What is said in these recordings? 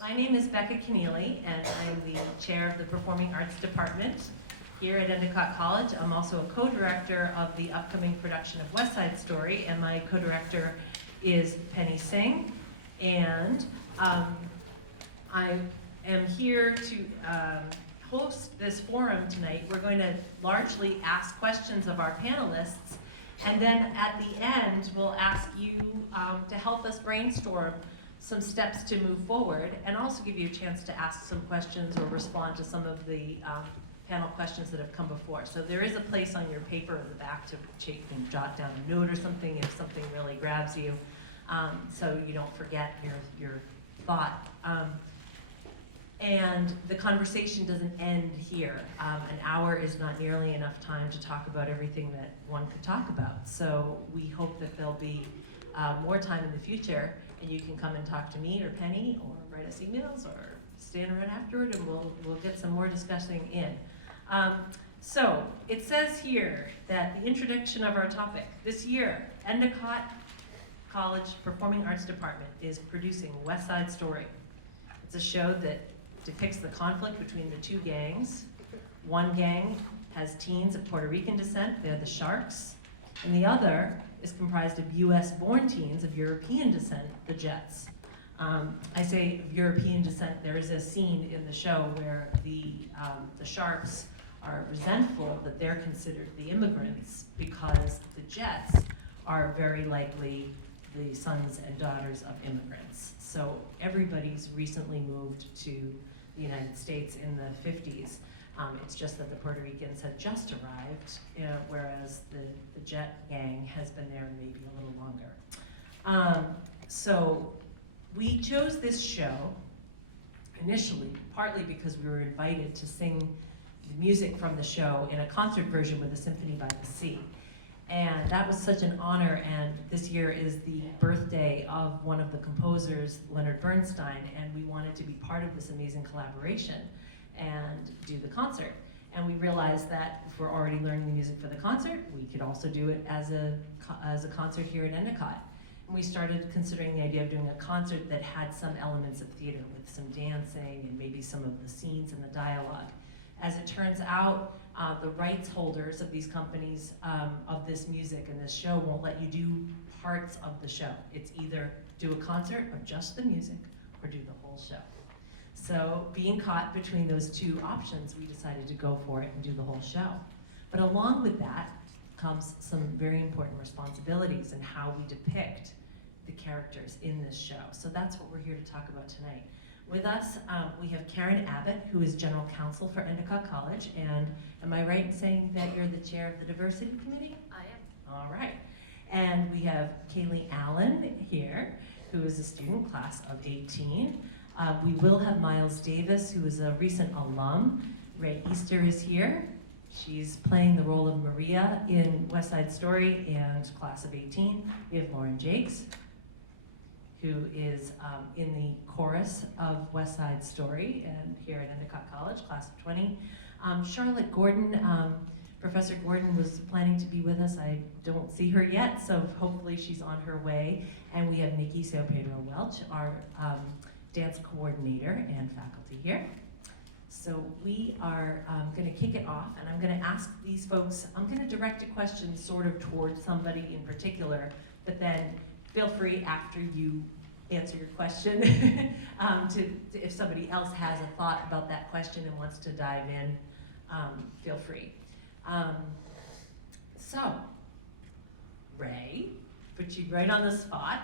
My name is Becca Keneally, and I'm the chair of the Performing Arts Department here at Endicott College. I'm also a co-director of the upcoming production of West Side Story, and my co-director is Penny Singh. And I am here to host this forum tonight. We're going to largely ask questions of our panelists, and then at the end, we'll ask you to help us brainstorm some steps to move forward, and also give you a chance to ask some questions or respond to some of the panel questions that have come before. So there is a place on your paper in the back to jot down a note or something if something really grabs you, so you don't forget your thought. And the conversation doesn't end here. An hour is not nearly enough time to talk about everything that one could talk about. So we hope that there'll be more time in the future, and you can come and talk to me or Penny, or write us emails, or stand around afterward, and we'll get some more discussing in. So it says here that the introduction of our topic this year, Endicott College Performing Arts Department is producing West Side Story. It's a show that depicts the conflict between the two gangs. One gang has teens of Puerto Rican descent, they're the Sharks, and the other is comprised of US-born teens of European descent, the Jets. I say European descent, there is a scene in the show where the Sharks are resentful that they're considered the immigrants because the Jets are very likely the sons and daughters of immigrants. So everybody's recently moved to the United States in the 50s. It's just that the Puerto Ricans had just arrived, whereas the Jet gang has been there maybe a little longer. So we chose this show initially, partly because we were invited to sing the music from the show in a concert version with the Symphony by the Sea. And that was such an honor, and this year is the birthday of one of the composers, Leonard Bernstein, and we wanted to be part of this amazing collaboration and do the concert. And we realized that if we're already learning the music for the concert, we could also do it as a concert here at Endicott. And we started considering the idea of doing a concert that had some elements of theater with some dancing and maybe some of the scenes and the dialogue. As it turns out, the rights holders of these companies of this music and this show won't let you do parts of the show. It's either do a concert of just the music or do the whole show. So being caught between those two options, we decided to go for it and do the whole show. But along with that comes some very important responsibilities in how we depict the characters in this show. So that's what we're here to talk about tonight. With us, we have Karen Abbott, who is General Counsel for Endicott College, and am I right in saying that you're the chair of the Diversity Committee? I am. All right. And we have Kaylee Allen here, who is a student, class of 18. We will have Miles Davis, who is a recent alum. Ray Easter is here. She's playing the role of Maria in West Side Story and class of 18. We have Lauren Jakes, who is in the chorus of West Side Story and here at Endicott College, class of 20. Charlotte Gordon, Professor Gordon was planning to be with us. I don't see her yet, so hopefully she's on her way. And we have Nikki Sao Pedro Welch, our dance coordinator and faculty here. So we are gonna kick it off, and I'm gonna ask these folks, I'm gonna direct a question sort of towards somebody in particular, but then feel free after you answer your question if somebody else has a thought about that question and wants to dive in, feel free. So, Ray, put you right on the spot.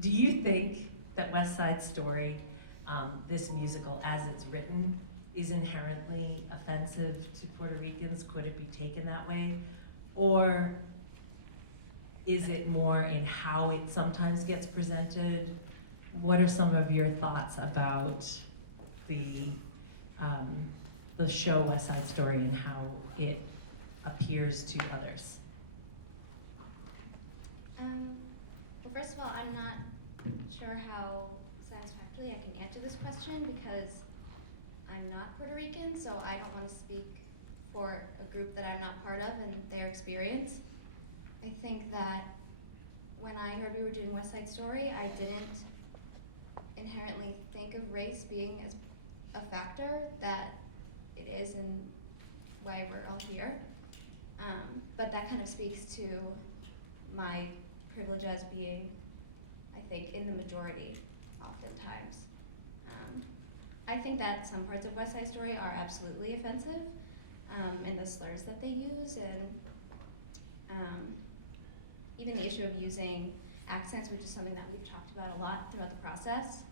Do you think that West Side Story, this musical as it's written, is inherently offensive to Puerto Ricans? Could it be taken that way? Or is it more in how it sometimes gets presented? What are some of your thoughts about the show West Side Story and how it appears to others? Well, first of all, I'm not sure how satisfactorily I can answer this question because I'm not Puerto Rican, so I don't want to speak for a group that I'm not part of and their experience. I think that when I heard we were doing West Side Story, I didn't inherently think of race being as a factor that it is and why we're all here. But that kind of speaks to my privilege as being, I think, in the majority oftentimes. I think that some parts of West Side Story are absolutely offensive, and the slurs that they use, and even the issue of using accents, which is something that we've talked about a lot throughout the process.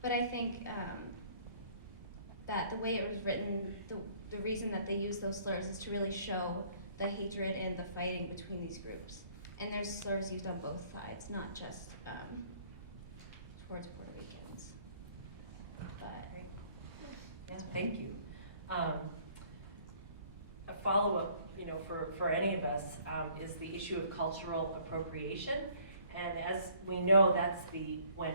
But I think that the way it was written, the reason that they use those slurs is to really show the hatred and the fighting between these groups. And there's slurs used on both sides, not just towards Puerto Ricans. But Yes, thank you. A follow-up, for any of us, is the issue of cultural appropriation. And as we know, that's when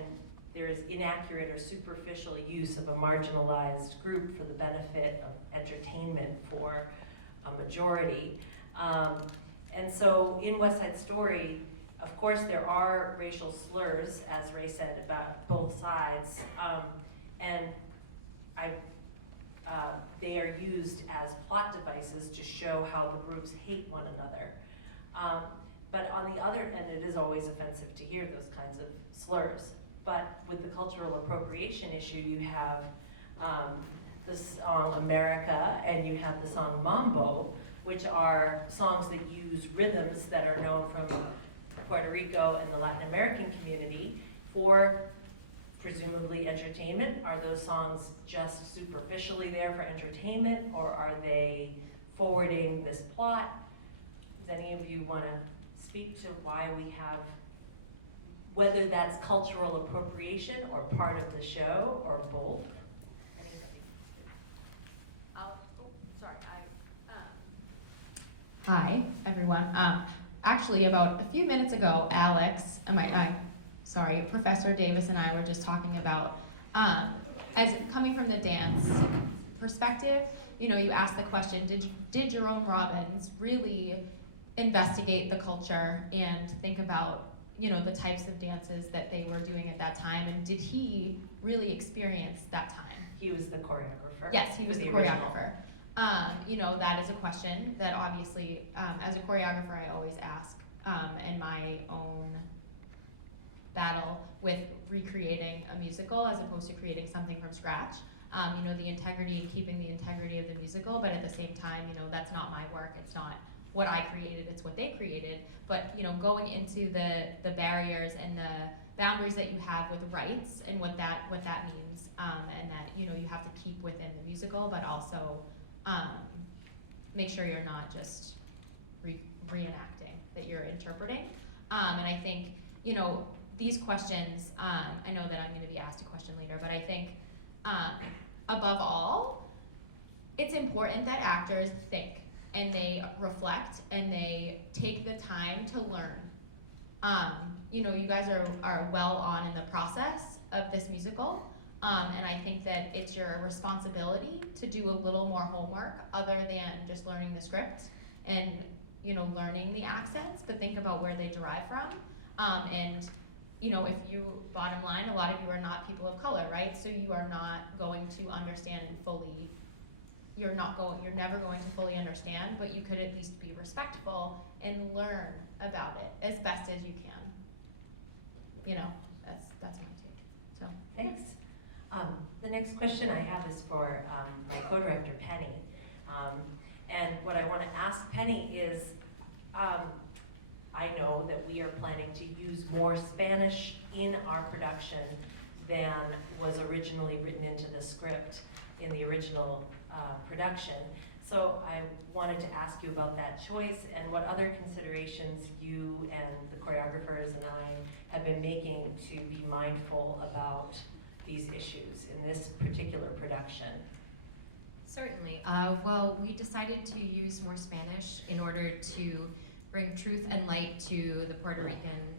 there is inaccurate or superficial use of a marginalized group for the benefit of entertainment for a majority. And so in West Side Story, of course, there are racial slurs, as Ray said, about both sides. And they are used as plot devices to show how the groups hate one another. But on the other end, it is always offensive to hear those kinds of slurs. But with the cultural appropriation issue, you have the song America and you have the song Mambo, which are songs that use rhythms that are known from Puerto Rico and the Latin American community for presumably entertainment. Are those songs just superficially there for entertainment, or are they forwarding this plot? Does any of you want to speak to why we have, whether that's cultural appropriation or part of the show, or both? Anybody? Hi, everyone. Actually, about a few minutes ago, Alex, Professor Davis and I were just talking about, as coming from the dance perspective, you asked the question, did Jerome Robbins really investigate the culture and think about, the types of dances that they were doing at that time, and did he really experience that time? He was the choreographer. Yes, he was the original. choreographer. That is a question that obviously, as a choreographer, I always ask, in my own battle with recreating a musical as opposed to creating something from scratch. The integrity and keeping the integrity of the musical, but at the same time, that's not my work. It's not what I created, it's what they created. But, going into the barriers and the boundaries that you have with rights and what that means, and that, you have to keep within the musical, but also make sure you're not just reenacting, that you're interpreting. And I think, these questions, I know that I'm going to be asked a question later, but I think above all, it's important that actors think and they reflect and they take the time to learn. You guys are well on in the process of this musical, and I think that it's your responsibility to do a little more homework other than just learning the script and learning the accents, but think about where they derive from. And if you, bottom line, a lot of you are not people of color, right? So you are not going to understand and fully, you're never going to fully understand, but you could at least be respectful and learn about it as best as you can. That's my take. So Thanks. The next question I have is for my co-director, Penny. And what I want to ask Penny is, I know that we are planning to use more Spanish in our production than was originally written into the script in the original production. So I wanted to ask you about that choice and what other considerations you and the choreographers and I have been making to be mindful about these issues in this particular production. Certainly. Well, we decided to use more Spanish in order to bring truth and light to the Puerto Rican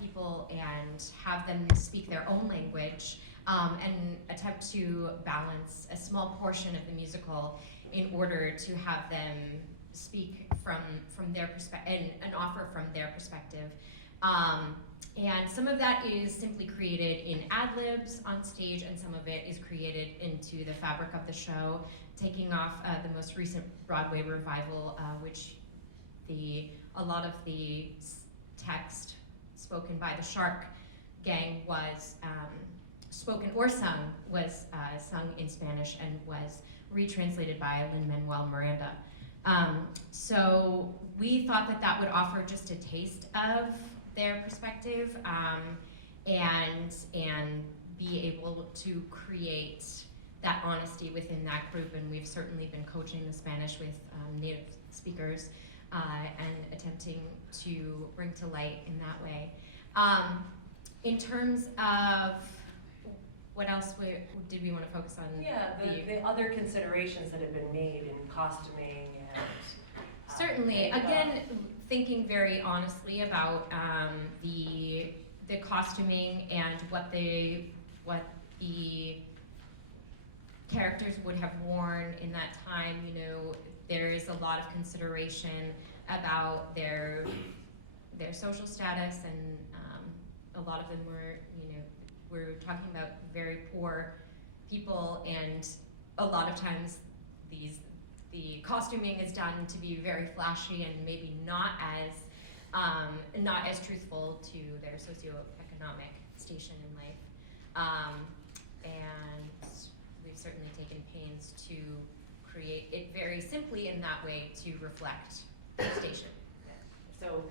people and have them speak their own language, and attempt to balance a small portion of the musical in order to have them speak from their perspective and offer from their perspective. And some of that is simply created in ad-libs on stage, and some of it is created into the fabric of the show, taking off the most recent Broadway revival, which a lot of the text spoken by the Shark Gang was spoken or sung was sung in Spanish and was retranslated by Lin-Manuel Miranda. So we thought that that would offer just a taste of their perspective and be able to create that honesty within that group. And we've certainly been coaching the Spanish with native speakers and attempting to bring to light in that way. In terms of what else did we want to focus on? Yeah, the other considerations that have been made in costuming and certainly, makeup. again, thinking very honestly about the costuming and what the characters would have worn in that time. You know, there is a lot of consideration about their social status, and a lot of them were, you know, we're talking about very poor people, and a lot of times the costuming is done to be very flashy and maybe not as truthful to their socioeconomic station in life. And we've certainly taken pains to create it very simply in that way to reflect the station. So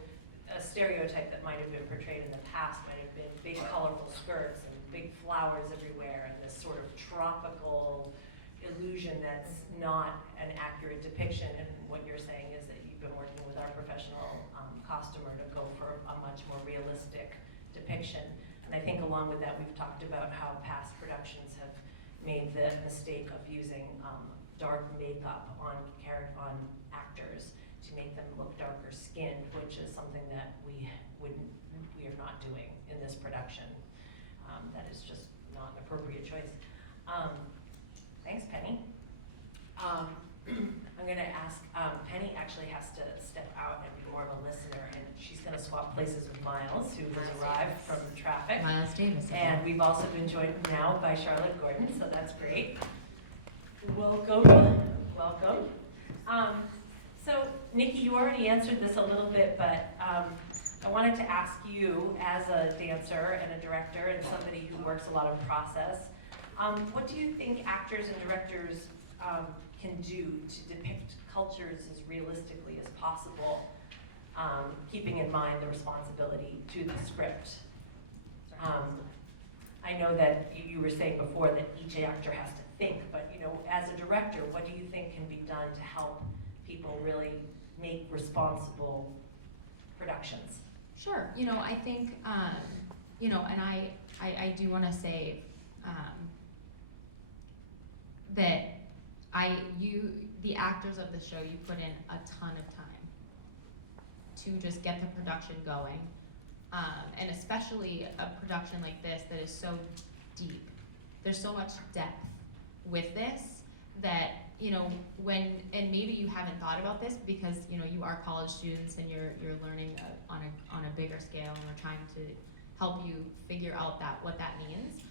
a stereotype that might have been portrayed in the past might have been big colorful skirts and big flowers everywhere and this sort of tropical illusion that's not an accurate depiction. And what you're saying is that you've been working with our professional costumer to go for a much more realistic depiction. And I think along with that, we've talked about how past productions have made the mistake of using dark makeup on actors to make them look darker skinned, which is something that we are not doing in this production. That is just not an appropriate choice. Thanks, Penny. I'm going to ask, Penny actually has to step out and be more of a listener, and she's going to swap places with Miles, who has arrived from traffic. Miles Davis. And we've also been joined now by Charlotte Gordon, so that's great. Welcome. So, Nikki, you already answered this a little bit, but I wanted to ask you, as a dancer and a director and somebody who works a lot of process, what do you think actors and directors can do to depict cultures as realistically as possible, keeping in mind the responsibility to the script? I know that you were saying before that each actor has to think, but you know, as a director, what do you think can be done to help people really make responsible productions? Sure. You know, I think, you know, and I do want to say that the actors of the show, you put in a ton of time to just get the production going. And especially a production like this that is so deep. There's so much depth with this that, you know, and maybe you haven't thought about this because, you know, you are college students and you're learning on a bigger scale, and we're trying to help you figure out what that means.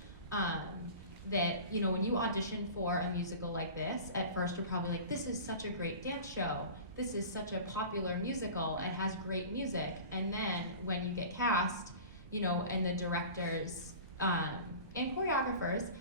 That, you know, when you audition for a musical like this, at first you're probably like, this is such a great dance show. This is such a popular musical. It has great music. And then when you get cast, you know, and the directors and choreographers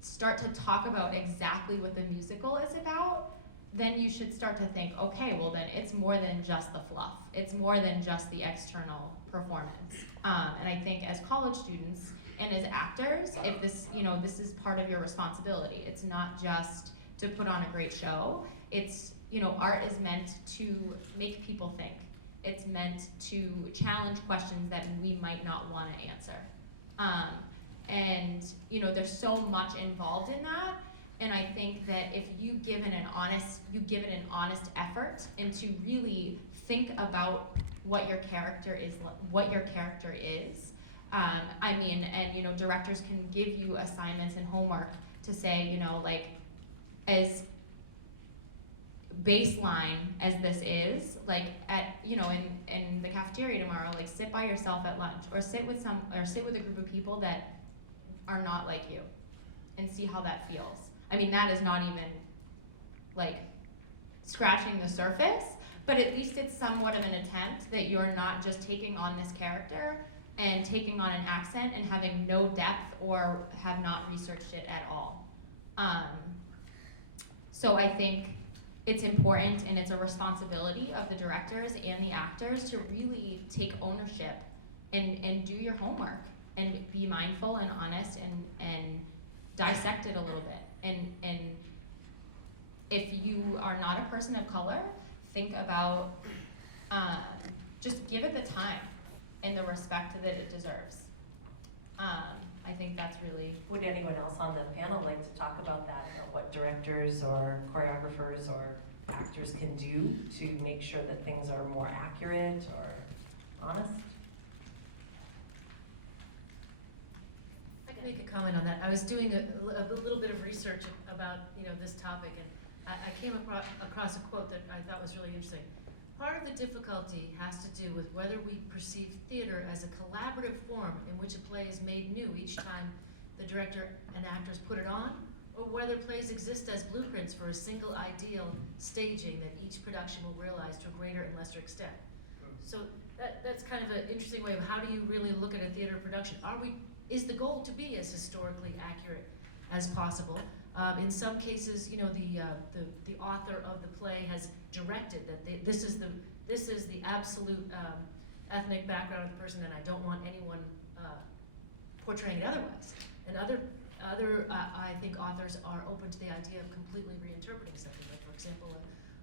start to talk about exactly what the musical is about, then you should start to think, okay, well then it's more than just the fluff. It's more than just the external performance. And I think as college students and as actors, if this, you know, this is part of your responsibility. It's not just to put on a great show. It's, you know, art is meant to make people think. It's meant to challenge questions that we might not want to answer. And, you know, there's so much involved in that. And I think that if you give it an honest effort into really think about what your character is, I mean, and, you know, directors can give you assignments and homework to say, you know, like, as baseline as this is, like at, you know, in the cafeteria tomorrow, like sit by yourself at lunch, or sit with a group of people that are not like you, and see how that feels. I mean, that is not even like scratching the surface, but at least it's somewhat of an attempt that you're not just taking on this character and taking on an accent and having no depth or have not researched it at all. So I think it's important, and it's a responsibility of the directors and the actors to really take ownership and do your homework and be mindful and honest and dissect it a little bit. And if you are not a person of color, think about, just give it the time and the respect that it deserves. I think that's really. Would anyone else on the panel like to talk about that, about what directors or choreographers or actors can do to make sure that things are more accurate or honest? I can make a comment on that. I was doing a little bit of research about, you know, this topic, and I came across a quote that I thought was really interesting. Part of the difficulty has to do with whether we perceive theater as a collaborative form in which a play is made new each time the director and actors put it on, or whether plays exist as blueprints for a single ideal staging that each production will realize to a greater and lesser extent. So that's kind of an interesting way of how do you really look at a theater production. Is the goal to be as historically accurate as possible? In some cases, you know, the author of the play has directed that this is the absolute ethnic background of the person, and I don't want anyone portraying it otherwise. And other I think authors are open to the idea of completely reinterpreting something, like for example,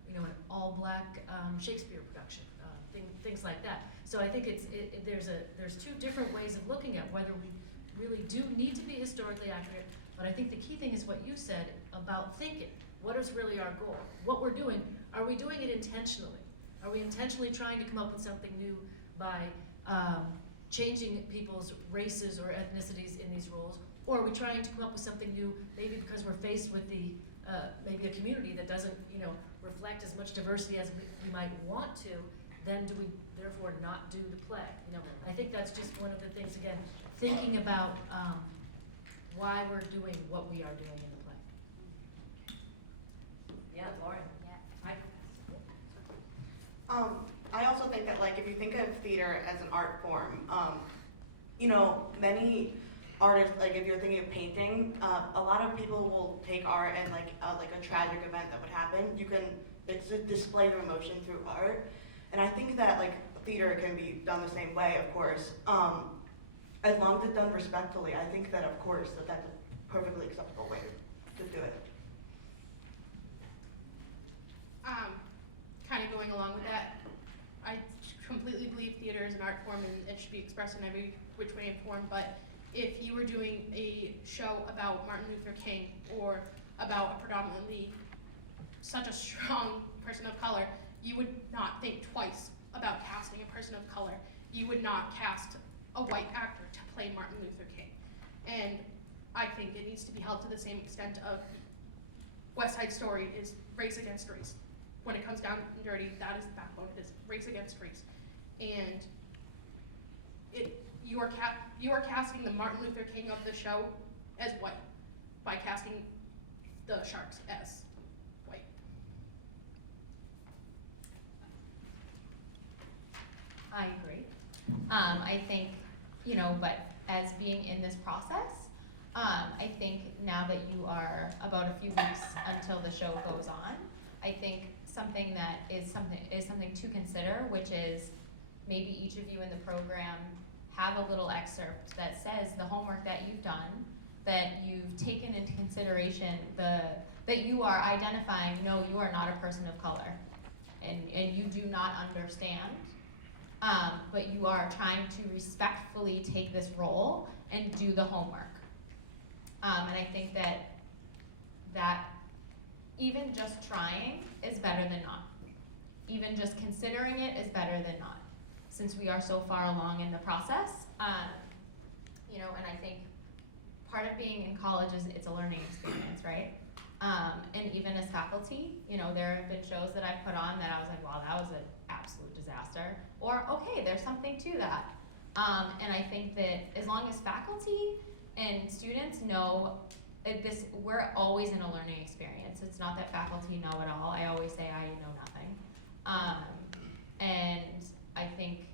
you know, an all-black Shakespeare production, things like that. So I think there's two different ways of looking at whether we really do need to be historically accurate. But I think the key thing is what you said about thinking. What is really our goal? What we're doing, are we doing it intentionally? Are we intentionally trying to come up with something new by changing people's races or ethnicities in these roles? Or are we trying to come up with something new, maybe because we're faced with maybe a community that doesn't, you know, reflect as much diversity as we might want to, then do we therefore not do the play? You know, I think that's just one of the things, again, thinking about why we're doing what we are doing in the play. Yeah, Lauren. Yeah. I also think that, like, if you think of theater as an art form, you know, many artists, like if you're thinking of painting, a lot of people will take art and like a tragic event that would happen, it's a display of emotion through art. And I think that like theater can be done the same way, of course. As long as it's done respectfully, I think that, of course, that's a perfectly acceptable way to do it. Kind of going along with that, I completely believe theater is an art form and it should be expressed in every which way and form, but if you were doing a show about Martin Luther King or about a predominantly such a strong person of color, you would not think twice about casting a person of color. You would not cast a white actor to play Martin Luther King. And I think it needs to be held to the same extent of West Side Story is race against race. When it comes down and dirty, that is the backbone. It is race against race. And you are casting the Martin Luther King of the show as white by casting the Sharks as white. I agree. I think, you know, but as being in this process, I think now that you are about a few weeks until the show goes on, I think something that is something to consider, which is maybe each of you in the program have a little excerpt that says the homework that you've done, that you've taken into consideration that you are identifying, no, you are not a person of color, and you do not understand, but you are trying to respectfully take this role and do the homework. And I think that even just trying is better than not. Even just considering it is better than not, since we are so far along in the process. You know, and I think part of being in college is it's a learning experience, right? And even as faculty, you know, there have been shows that I've put on that I was like, wow, that was an absolute disaster. Or, okay, there's something to that. And I think that as long as faculty and students know we're always in a learning experience. It's not that faculty know it all. I always say I know nothing. And I think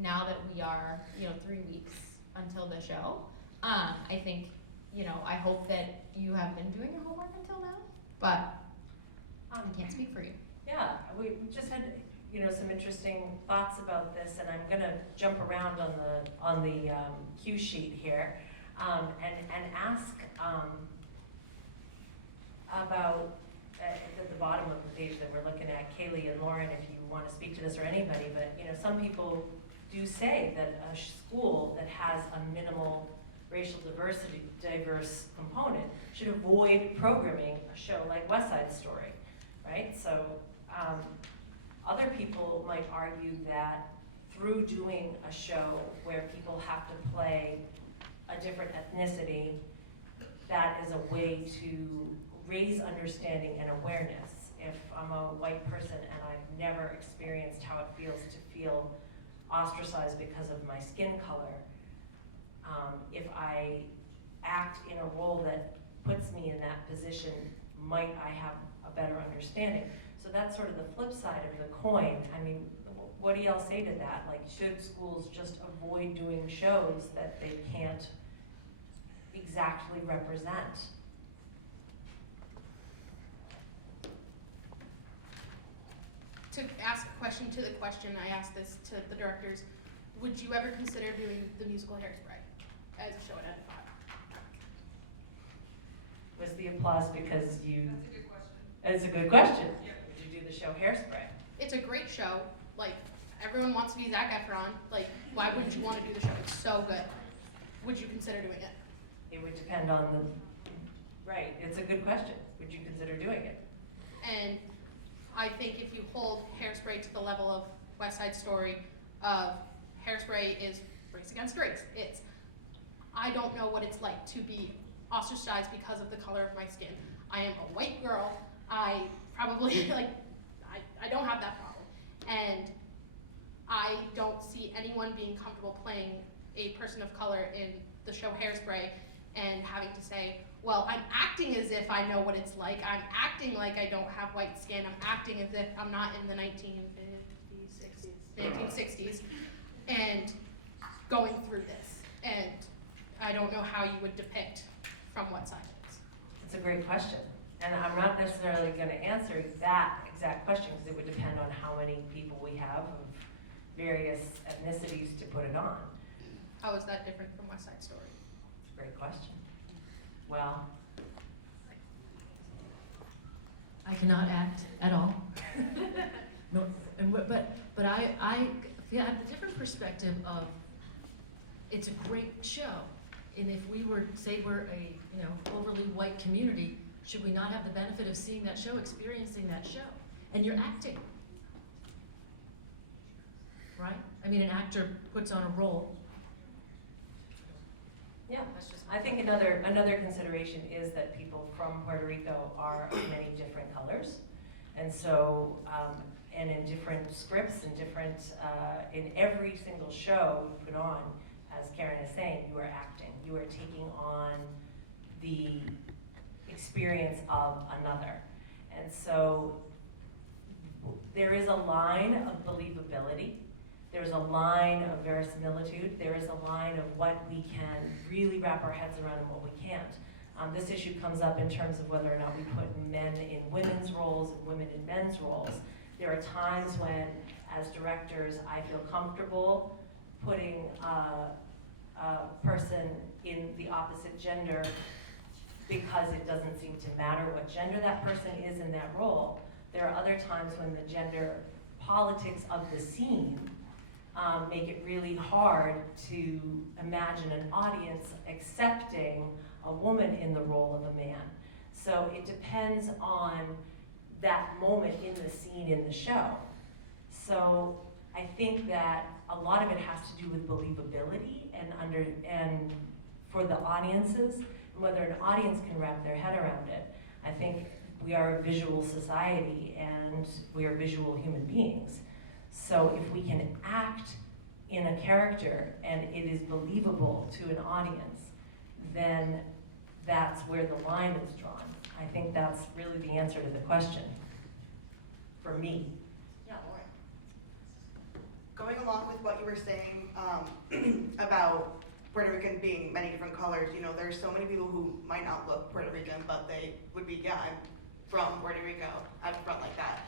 now that we are, you know, 3 weeks until the show, I think, you know, I hope that you have been doing your homework until now, but I can't speak for you. Yeah, we just had, you know, some interesting thoughts about this, and I'm gonna jump around on the cue sheet here, and ask about at the bottom of the page that we're looking at, Kaylee and Lauren, if you want to speak to this, or anybody, but you know, some people do say that a school that has a minimal racial diverse component should avoid programming a show like West Side Story, right? So other people might argue that through doing a show where people have to play a different ethnicity, that is a way to raise understanding and awareness. If I'm a white person and I've never experienced how it feels to feel ostracized because of my skin color, if I act in a role that puts me in that position, might I have a better understanding? So that's sort of the flip side of the coin. I mean, what do y'all say to that? Like, should schools just avoid doing shows that they can't exactly represent? To ask a question to the question, I asked this to the directors, would you ever consider doing the musical Hairspray as a show at Endicott? Was the applause because you... That's a good question. Yeah. Would you do the show Hairspray? It's a great show. Like, everyone wants to be Zac Efron. Like, why wouldn't you want to do the show? It's so good. Would you consider doing it? It would depend on the... Right, it's a good question. Would you consider doing it? And I think if you hold Hairspray to the level of West Side Story, Hairspray is race against race. I don't know what it's like to be ostracized because of the color of my skin. I am a white girl. I probably, I don't have that problem. And I don't see anyone being comfortable playing a person of color in the show Hairspray and having to say, well, I'm acting as if I know what it's like. I'm acting like I don't have white skin. I'm acting as if I'm not in the 1960s, and going through this. And I don't know how you would depict from what side it is. It's a great question. And I'm not necessarily going to answer that exact question because it would depend on how many people we have of various ethnicities to put it on. How is that different from West Side Story? It's a great question. Well, I cannot act at all. No, but I have the different perspective of it's a great show, and if we were, say we're a overly white community, should we not have the benefit of seeing that show, experiencing that show? And you're acting, right? I mean, an actor puts on a role. yeah, I think another consideration is that people from Puerto Rico are of many different colors, and so and in different scripts and different in every single show you put on, as Karen is saying, you are acting, you are taking on the experience of another, and so there is a line of believability. There's a line of verisimilitude. There is a line of what we can really wrap our heads around and what we can't. This issue comes up in terms of whether or not we put men in women's roles and women in men's roles. There are times when, as directors, I feel comfortable putting a person in the opposite gender because it doesn't seem to matter what gender that person is in that role. There are other times when the gender politics of the scene make it really hard to imagine an audience accepting a woman in the role of a man. So it depends on that moment in the scene in the show. So I think that a lot of it has to do with believability and for the audiences, and whether an audience can wrap their head around it. I think we are a visual society and we are visual human beings. So if we can act in a character and it is believable to an audience, then that's where the line is drawn. I think that's really the answer to the question, for me. Yeah, Lauren. Going along with what you were saying about Puerto Rican being many different colors, you know, there's so many people who might not look Puerto Rican, but they would be, yeah, I'm from Puerto Rico, I'm front like that.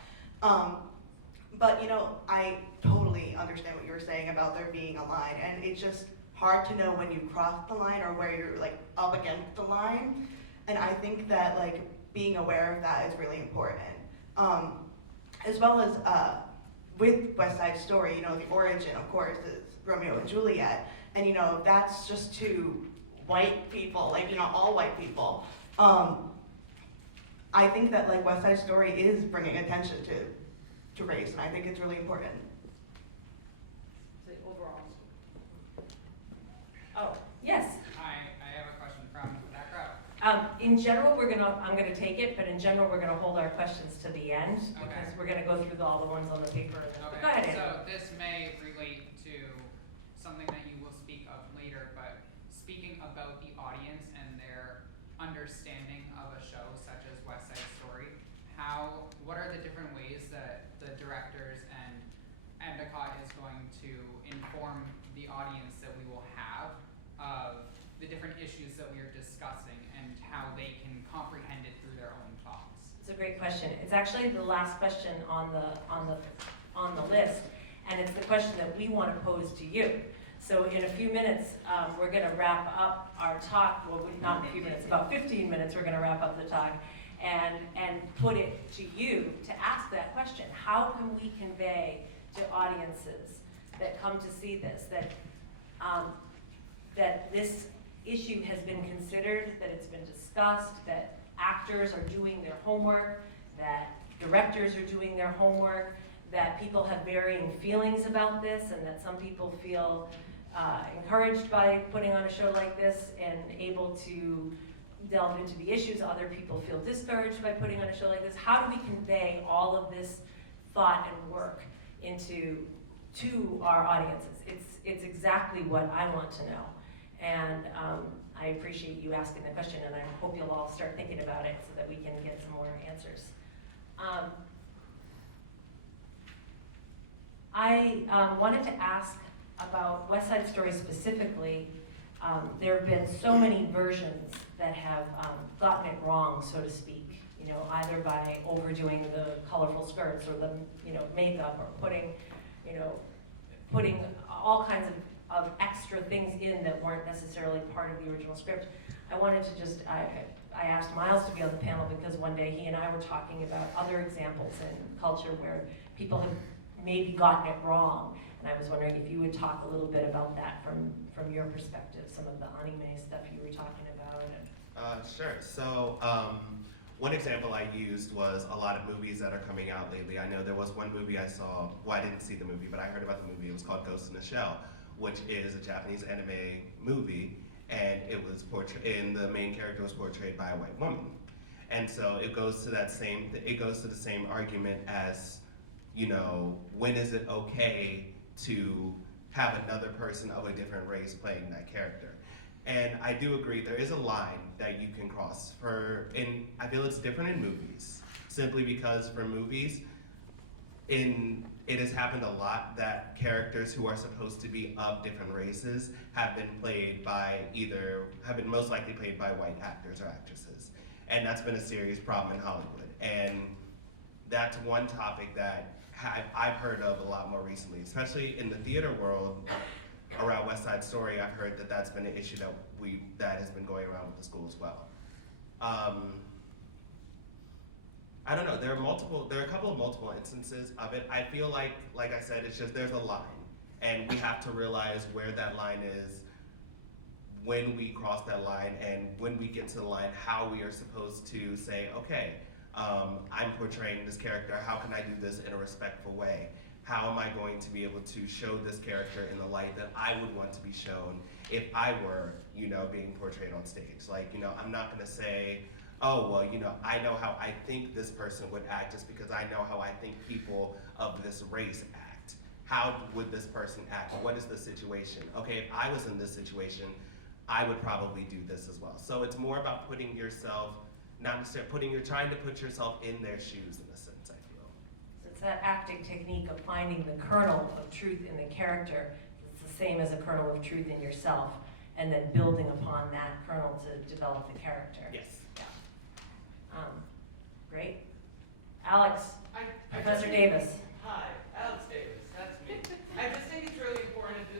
But you know, I totally understand what you were saying about there being a line, and it's just hard to know when you cross the line or where you're like up against the line. And I think that like being aware of that is really important. As well as with West Side Story, you know, the origin, of course, is Romeo and Juliet, and you know, that's just two white people, like, you know, all white people. I think that like West Side Story is bringing attention to race, and I think it's really important. The overall. Oh, yes. Hi, I have a question from the back row. In general, I'm gonna take it, but in general, we're gonna hold our questions to the end because Okay. we're gonna go through all the ones on the paper. Okay, Go ahead, Andrew. so this may relate to something that you will speak of later, but speaking about the audience and their understanding of a show such as West Side Story, what are the different ways that the directors and Endicott is going to inform the audience that we will have of the different issues that we are discussing and how they can comprehend it through their own thoughts? It's a great question. It's actually the last question on the list, and it's the question that we want to pose to you. So in a few minutes, we're going to wrap up our talk. Well, not a few minutes, about 15 minutes. We're going to wrap up the talk, and put it to you to ask that question. How can we convey to audiences that come to see this that this issue has been considered, that it's been discussed, that actors are doing their homework, that directors are doing their homework, that people have varying feelings about this, and that some people feel encouraged by putting on a show like this and able to delve into the issues. Other people feel discouraged by putting on a show like this. How do we convey all of this thought and work to our audiences? It's exactly what I want to know. And I appreciate you asking the question, and I hope you'll all start thinking about it so that we can get some more answers. I wanted to ask about West Side Story specifically. There have been so many versions that have gotten it wrong, so to speak. You know, either by overdoing the colorful skirts or the makeup, or putting all kinds of extra things in that weren't necessarily part of the original script. I wanted to just, I asked Miles to be on the panel because one day he and I were talking about other examples in culture where people have maybe gotten it wrong. And I was wondering if you would talk a little bit about that from your perspective, some of the anime stuff you were talking about. Sure. So one example I used was a lot of movies that are coming out lately. I know there was one movie I saw, well, I didn't see the movie, but I heard about the movie. It was called Ghost in the Shell, which is a Japanese anime movie, and it was portrayed, the main character was portrayed by a white woman. And so it goes to that same, it goes to the same argument as, you know, when is it okay to have another person of a different race playing that character? And I do agree, there is a line that you can cross and I feel it's different in movies, simply because for movies, it has happened a lot that characters who are supposed to be of different races have been most likely played by white actors or actresses. And that's been a serious problem in Hollywood. And that's one topic that I've heard of a lot more recently, especially in the theater world. Around West Side Story, I've heard that that's been an issue that has been going around with the school as well. I don't know, there are a couple of multiple instances of it. I feel like I said, it's just there's a line, and we have to realize where that line is, when we cross that line, and when we get to the line, how we are supposed to say, okay, I'm portraying this character, how can I do this in a respectful way? How am I going to be able to show this character in the light that I would want to be shown if I were, being portrayed on stage? Like, I'm not gonna say, oh, well, you know, I know how I think this person would act just because I know how I think people of this race act. How would this person act? What is the situation? Okay, if I was in this situation, I would probably do this as well. So it's more about putting yourself, not necessarily trying to put yourself in their shoes in a sense, I feel. It's that acting technique of finding the kernel of truth in the character. It's the same as a kernel of truth in yourself, and then building upon that kernel to develop the character. Yes. Yeah. Great. Alex, Professor just Davis. Hi, Alex Davis, that's me. I just think it's really important to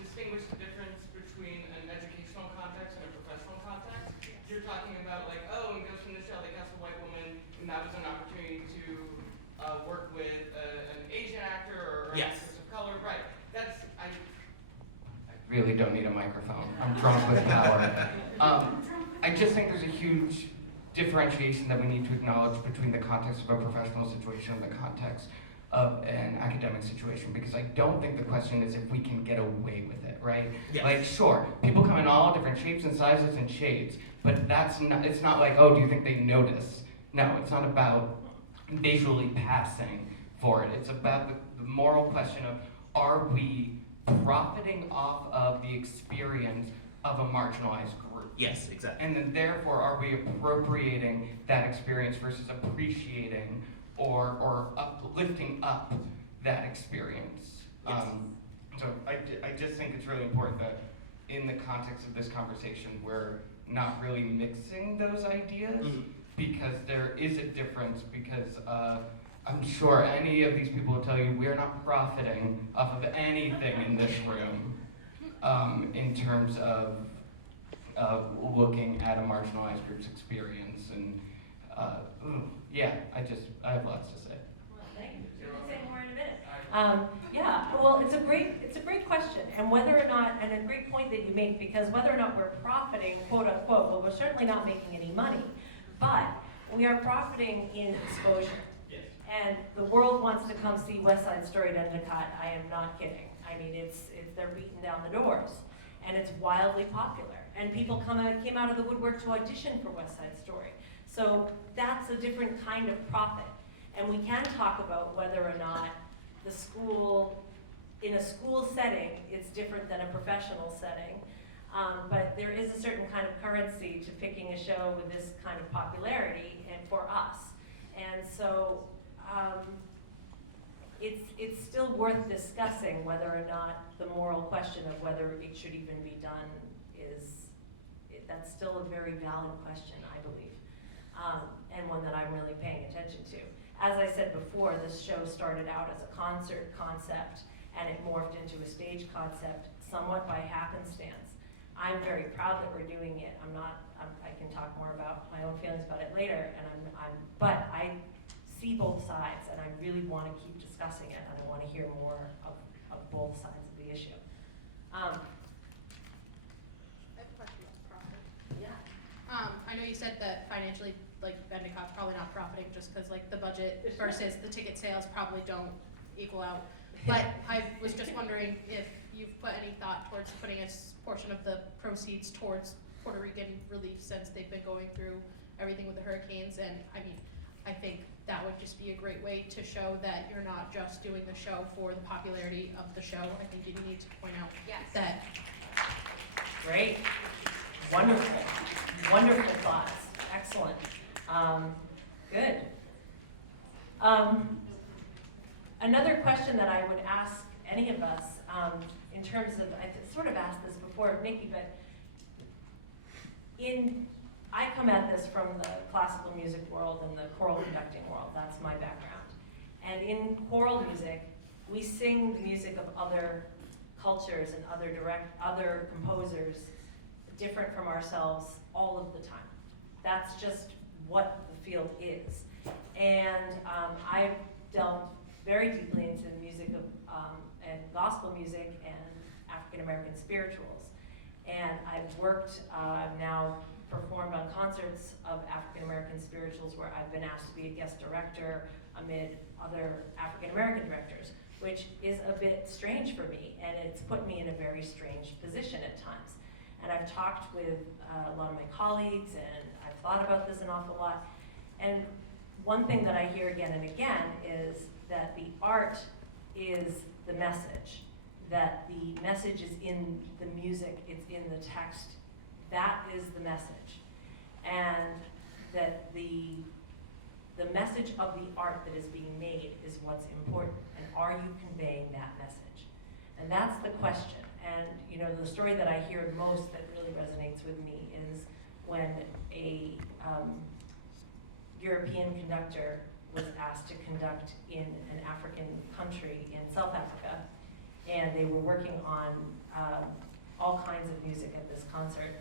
distinguish the difference between an educational context and a professional context. You're talking about like, oh, in Ghost in the Shell, they cast a white woman, and that was an opportunity to work with an Asian actor or an actress of color. Right. I really don't need a microphone. I'm drunk with power. I just think there's a huge differentiation that we need to acknowledge between the context of a professional situation and the context of an academic situation, because I don't think the question is if we can get away with it, right? Yes. Like, sure, people come in all different shapes and sizes and shades, but it's not like, oh, do you think they notice? No, it's not about visually passing for it. It's about the moral question of, are we profiting off of the experience of a marginalized group? Yes, exactly. And then therefore, are we appropriating that experience versus appreciating or lifting up that experience? Yes. So I just think it's really important that in the context of this conversation, we're not really mixing those ideas, because there is a difference, because I'm sure any of these people will tell you we are not profiting off of anything in this room in terms of looking at a marginalized group's experience. And yeah, I have lots to say. Well, thank you. We'll say more in a minute. Yeah, well, it's a great question, and whether or not, and a great point that you make, because whether or not we're profiting, quote unquote, well, we're certainly not making any money, but we are profiting in exposure. Yes. And the world wants to come see West Side Story at Endicott. I am not kidding. I mean, they're beating down the doors, and it's wildly popular. And people came out of the woodwork to audition for West Side Story. So that's a different kind of profit. And we can talk about whether or not the school, in a school setting, it's different than a professional setting. But there is a certain kind of currency to picking a show with this kind of popularity, and for us. And so it's still worth discussing whether or not the moral question of whether it should even be done that's still a very valid question, I believe, and one that I'm really paying attention to. As I said before, this show started out as a concert concept, and it morphed into a stage concept somewhat by happenstance. I'm very proud that we're doing it. I can talk more about my own feelings about it later, but I see both sides, and I really want to keep discussing it, and I want to hear more of both sides of the issue. I have a question about profit. Yeah. I know you said that financially, like, Endicott's probably not profiting just because, like, the budget versus the ticket sales probably don't equal out. But I was just wondering if you've put any thought towards putting a portion of the proceeds towards Puerto Rican relief, since they've been going through everything with the hurricanes. And I mean, I think that would just be a great way to show that you're not just doing the show for the popularity of the show. I think you need to point out that. Great. Wonderful. Wonderful thoughts. Excellent. Good. Another question that I would ask any of us, in terms of, I sort of asked this before of Nikki, but I come at this from the classical music world and the choral conducting world. That's my background. And in choral music, we sing the music of other cultures and other composers different from ourselves all of the time. That's just what the field is. And I've delved very deeply into the music of and gospel music and African American spirituals. And I've worked, now performed on concerts of African American spirituals where I've been asked to be a guest director amid other African American directors, which is a bit strange for me, and it's put me in a very strange position at times. And I've talked with a lot of my colleagues, and I've thought about this an awful lot. And one thing that I hear again and again is that the art is the message, that the message is in the music, it's in the text. That is the message. And that the message of the art that is being made is what's important. And are you conveying that message? And that's the question. And you know, the story that I hear most that really resonates with me is when a European conductor was asked to conduct in an African country in South Africa, and they were working on all kinds of music at this concert,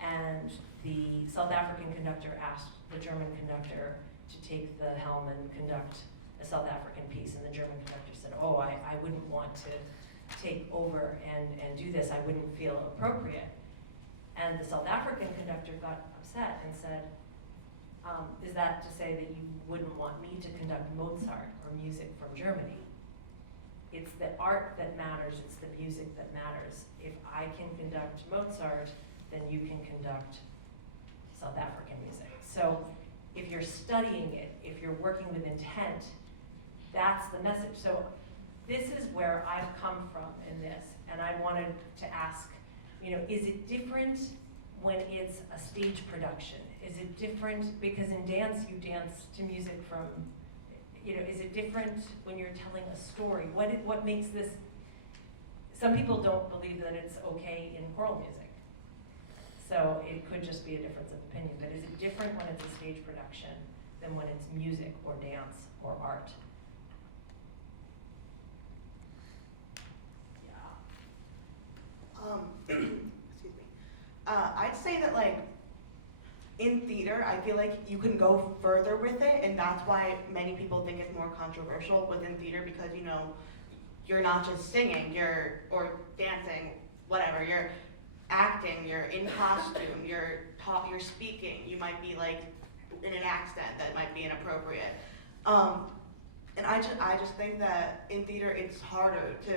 and the South African conductor asked the German conductor to take the helm and conduct a South African piece, and the German conductor said, oh, I wouldn't want to take over and do this, I wouldn't feel appropriate. And the South African conductor got upset and said, is that to say that you wouldn't want me to conduct Mozart or music from Germany? It's the art that matters, it's the music that matters. If I can conduct Mozart, then you can conduct South African music. So if you're studying it, if you're working with intent, that's the message. So this is where I've come from in this, and I wanted to ask, you know, is it different when it's a stage production? Is it different, because in dance you dance to music from, you know, is it different when you're telling a story? What makes this, some people don't believe that it's okay in choral music. So it could just be a difference of opinion, but is it different when it's a stage production than when it's music or dance or art? Excuse me. I'd say that like in theater, I feel like you can go further with it, and that's why many people think it's more controversial within theater, because you know, you're not just singing, or dancing, whatever. You're acting, you're in costume, you're speaking. You might be like in an accent that might be inappropriate. And I just think that in theater it's harder to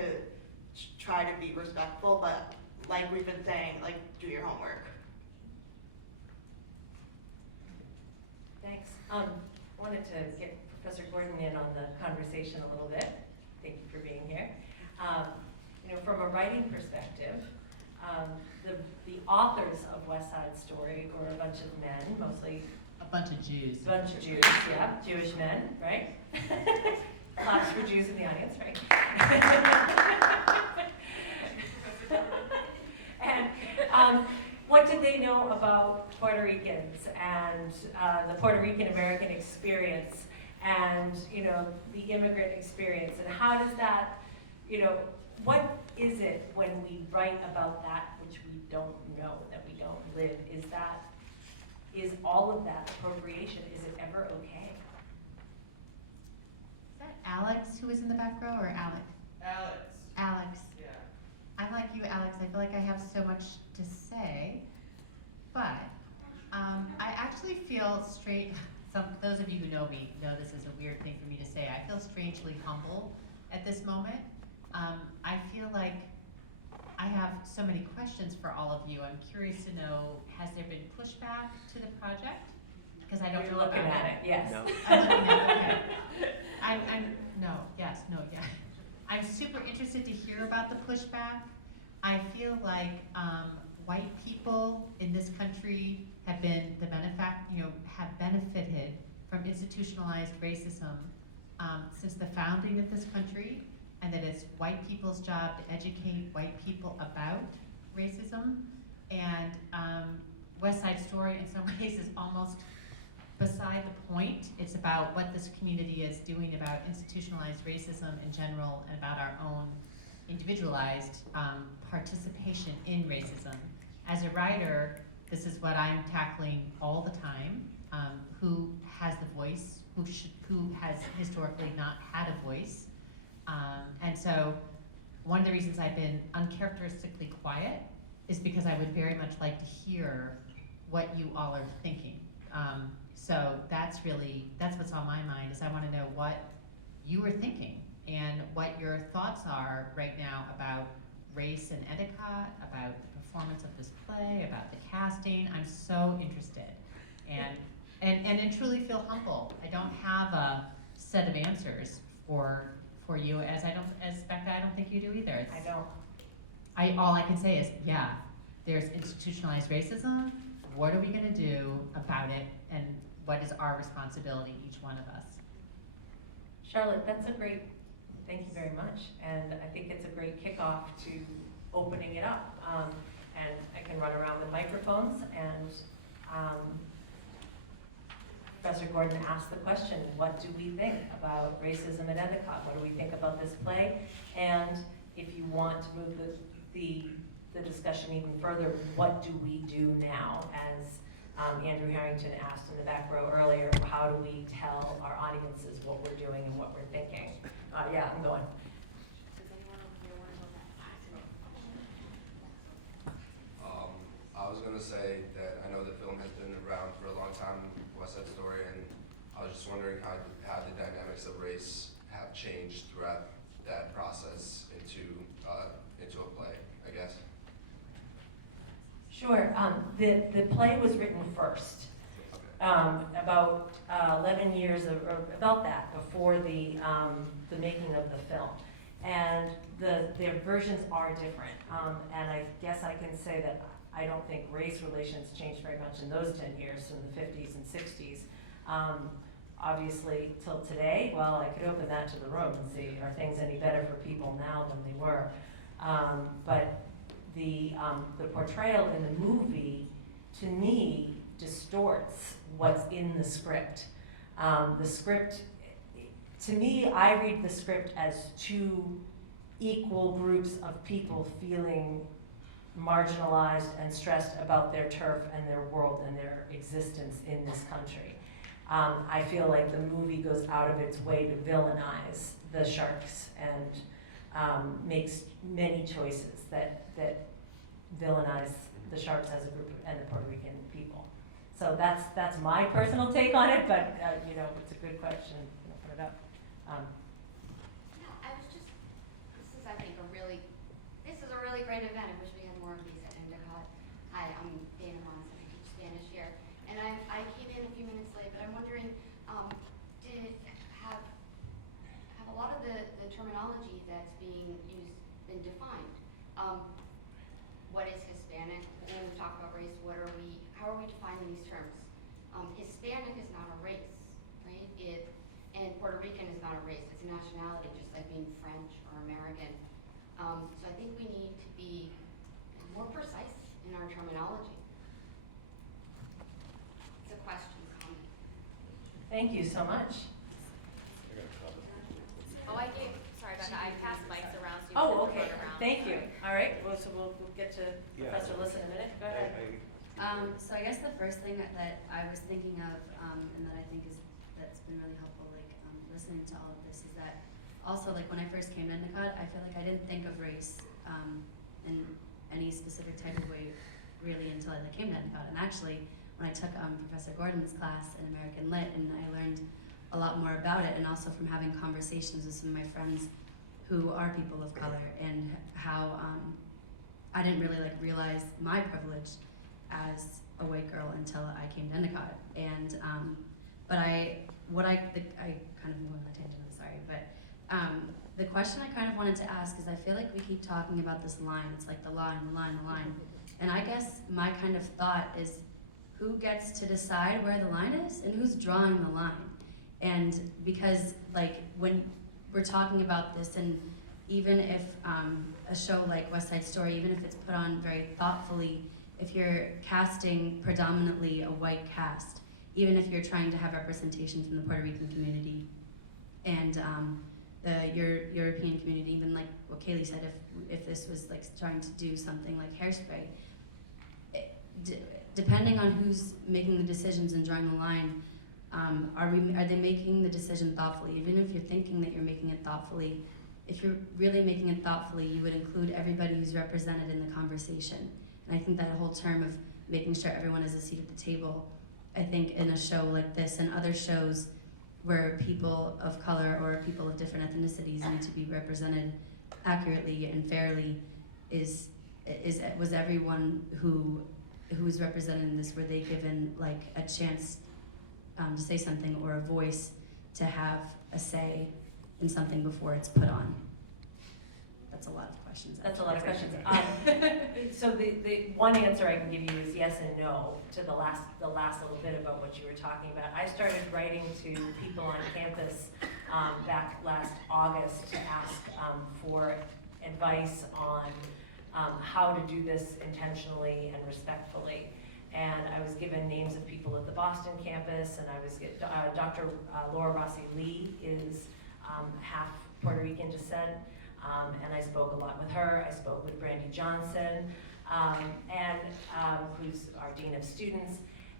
try to be respectful, but like we've been saying, like, do your homework. Thanks. I wanted to get Professor Gordon in on the conversation a little bit. Thank you for being here. You know, from a writing perspective, the authors of West Side Story were a bunch of men, mostly a bunch of Jews. Bunch of Jews, yeah, Jewish men, right? Claps for Jews in the audience, right? And what did they know about Puerto Ricans and the Puerto Rican American experience and, you know, the immigrant experience? And how does that, you know, what is it when we write about that which we don't know, that we don't live? Is all of that appropriation, is it ever okay? Is that Alex who was in the back row, or Alec? Alex. Alex. Yeah. I'm like you, Alex. I feel like I have so much to say, but I actually feel those of you who know me know this is a weird thing for me to say. I feel strangely humble at this moment. I feel like I have so many questions for all of you. I'm curious to know, has there been pushback to the project? Because I don't You're know looking about at it, yes. No. I'm looking at it, okay. Yeah. I'm super interested to hear about the pushback. I feel like white people in this country have been have benefited from institutionalized racism since the founding of this country, and that it's white people's job to educate white people about racism. And West Side Story in some ways is almost beside the point. It's about what this community is doing about institutionalized racism in general, and about our own individualized participation in racism. As a writer, this is what I'm tackling all the time. Who has the voice? Who has historically not had a voice? And so one of the reasons I've been uncharacteristically quiet is because I would very much like to hear what you all are thinking. So that's what's on my mind, is I want to know what you are thinking and what your thoughts are right now about race in Endicott, about the performance of this play, about the casting. I'm so interested. And I truly feel humble. I don't have a set of answers for you, as Becca, I don't think you do either. I don't. All I can say is, yeah, there's institutionalized racism. What are we gonna do about it, and what is our responsibility, each one of us? Charlotte, that's a great, thank you very much. And I think it's a great kickoff to opening it up. And I can run around with microphones and Professor Gordon asked the question, what do we think about racism at Endicott? What do we think about this play? And if you want to move the discussion even further, what do we do now? As Andrew Harrington asked in the back row earlier, how do we tell our audiences what we're doing and what we're thinking? Yeah, I'm going. Does anyone over here want to go back? I was gonna say that I know the film has been around for a long time, West Side Story, and I was just wondering how the dynamics of race have changed throughout that process into a play, I guess. Sure. The play was written first, about 11 years, or about that, before the making of the film. And their versions are different. And I guess I can say that I don't think race relations changed very much in those 10 years, from the 50s and 60s. Obviously, till today, well, I could open that to the room and see, are things any better for people now than they were? But the portrayal in the movie, to me, distorts what's in the script. The script, to me, I read the script as two equal groups of people feeling marginalized and stressed about their turf and their world and their existence in this country. I feel like the movie goes out of its way to villainize the Sharks and makes many choices that villainize the Sharks as a group and the Puerto Rican people. So that's my personal take on it, but you know, it's a good question. I'll put it up. No, I was just, this is, I think, a really great event. I wish we had more of these at Endicott. Hi, I'm Dana Mons, and I teach Spanish here. And I came in a few minutes late, but I'm wondering, did have a lot of the terminology that's being used been defined? What is Hispanic? When we talk about race, how are we defining these terms? Hispanic is not a race, right? And Puerto Rican is not a race, it's a nationality, just like being French or American. So I think we need to be more precise in our terminology. It's a question, comment. Thank you so much. Oh, sorry about that, I passed mics around so you Oh, can okay. run around. Thank you. All right. Well, so we'll get to Professor Liss in a minute. Go ahead. So I guess the first thing that I was thinking of, and that I think that's been really helpful, like listening to all of this, is that also, like when I first came to Endicott, I feel like I didn't think of race in any specific type of way really until I came to Endicott. And actually, when I took Professor Gordon's class in American Lit, and I learned a lot more about it, and also from having conversations with some of my friends who are people of color, and how I didn't really realize my privilege as a white girl until I came to Endicott. And but I kind of moved on a tangent, I'm sorry, but the question I kind of wanted to ask is, I feel like we keep talking about this line, it's like the line, the line, the line. And I guess my kind of thought is, who gets to decide where the line is and who's drawing the line? And because when we're talking about this, and even if a show like West Side Story, even if it's put on very thoughtfully, if you're casting predominantly a white cast, even if you're trying to have representation from the Puerto Rican community and the European community, even like what Kaylee said, if this was trying to do something like Hairspray, depending on who's making the decisions and drawing the line, are they making the decision thoughtfully? Even if you're thinking that you're making it thoughtfully, if you're really making it thoughtfully, you would include everybody who's represented in the conversation. And I think that whole term of making sure everyone has a seat at the table, I think in a show like this and other shows where people of color or people of different ethnicities need to be represented accurately and fairly, was everyone who who is representing this, were they given like a chance to say something or a voice to have a say in something before it's put on? That's a lot of questions. That's a lot of questions. So the one answer I can give you is yes and no to the last little bit about what you were talking about. I started writing to people on campus back last August to ask for advice on how to do this intentionally and respectfully. And I was given names of people at the Boston campus, and I was Dr. Laura Rossi Lee is half Puerto Rican descent, and I spoke a lot with her. I spoke with Brandy Johnson, who's our Dean of Students,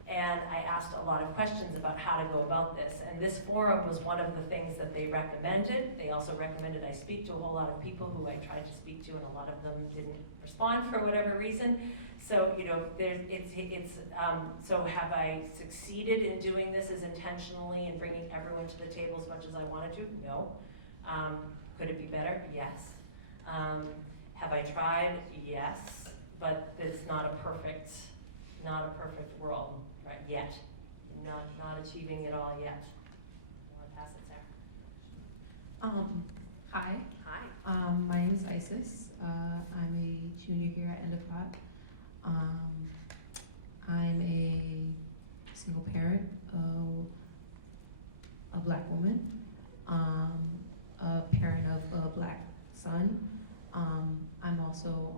and I asked a lot of questions about how to go about this. And this forum was one of the things that they recommended. They also recommended I speak to a whole lot of people who I tried to speak to, and a lot of them didn't respond for whatever reason. So, you know, so have I succeeded in doing this as intentionally and bringing everyone to the table as much as I wanted to? No. Could it be better? Yes. Have I tried? Yes. But it's not a perfect world, right? Yet. Not achieving it all yet. I want to pass it, Sarah. Hi. Hi. My name is Isis. I'm a junior here at Endicott. I'm a single parent of a black woman, a parent of a black son. I'm also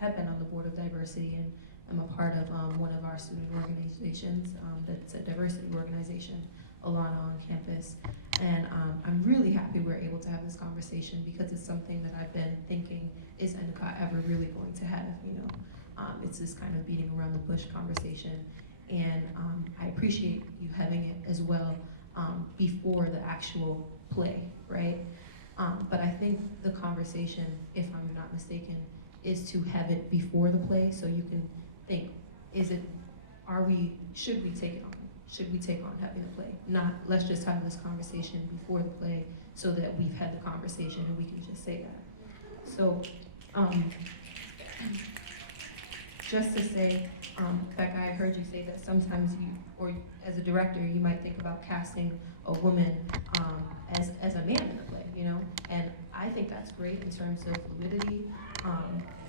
have been on the board of diversity, and I'm a part of one of our student organizations that's a diversity organization, Alana, on campus. And I'm really happy we're able to have this conversation because it's something that I've been thinking, is Endicott ever really going to have, you know? It's this kind of beating around the bush conversation. And I appreciate you having it as well before the actual play, right? But I think the conversation, if I'm not mistaken, is to have it before the play so you can think, should we take it on? Should we take on having a play? Not, let's just have this conversation before the play so that we've had the conversation and we can just say that. So, just to say, Becca, I heard you say that sometimes you, or as a director, you might think about casting a woman as a man in a play, you know? And I think that's great in terms of fluidity,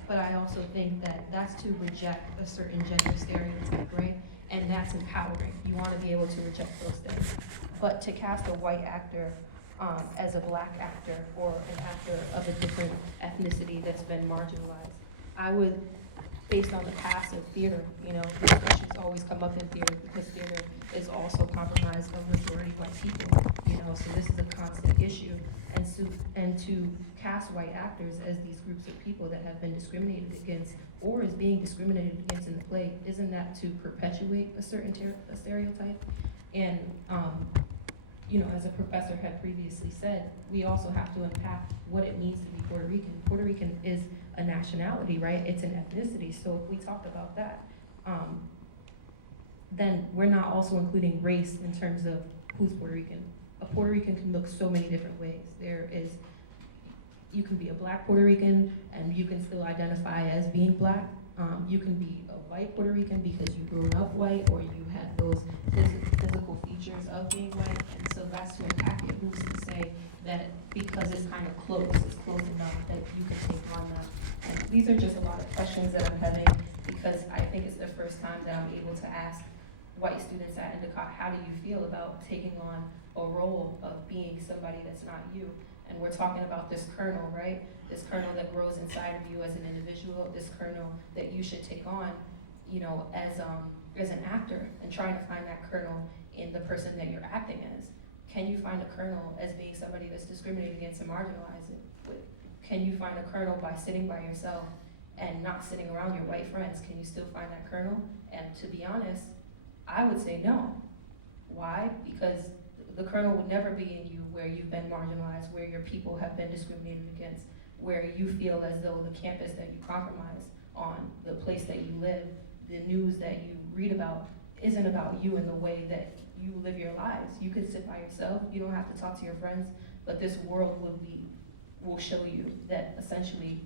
but I also think that that's to reject a certain gender stereotype, right? And that's empowering. You want to be able to reject those things. But to cast a white actor as a black actor or an actor of a different ethnicity that's been marginalized, I would, based on the past of theater, you know, these issues always come up in theater because theater is also compromised of majority white people, you know, so this is a constant issue. And to cast white actors as these groups of people that have been discriminated against or is being discriminated against in the play, isn't that to perpetuate a certain stereotype? And, you know, as a professor had previously said, we also have to unpack what it means to be Puerto Rican. Puerto Rican is a nationality, right? It's an ethnicity. So if we talked about that, then we're not also including race in terms of who's Puerto Rican. A Puerto Rican can look so many different ways. You can be a black Puerto Rican and you can still identify as being black. You can be a white Puerto Rican because you grew up white or you had those physical features of being white. And so that's to unpack it. Who's to say that because it's kind of close, it's close enough that you can take on that. And these are just a lot of questions that I'm having because I think it's the first time that I'm able to ask white students at Endicott, how do you feel about taking on a role of being somebody that's not you? And we're talking about this kernel, right? This kernel that grows inside of you as an individual, this kernel that you should take on, you know, as an actor, and trying to find that kernel in the person that you're acting as. Can you find a kernel as being somebody that's discriminated against and marginalized? Can you find a kernel by sitting by yourself and not sitting around your white friends? Can you still find that kernel? And to be honest, I would say no. Why? Because the kernel would never be in you where you've been marginalized, where your people have been discriminated against, where you feel as though the campus that you compromise on, the place that you live, the news that you read about isn't about you in the way that you live your lives. You could sit by yourself, you don't have to talk to your friends, but this world will show you that essentially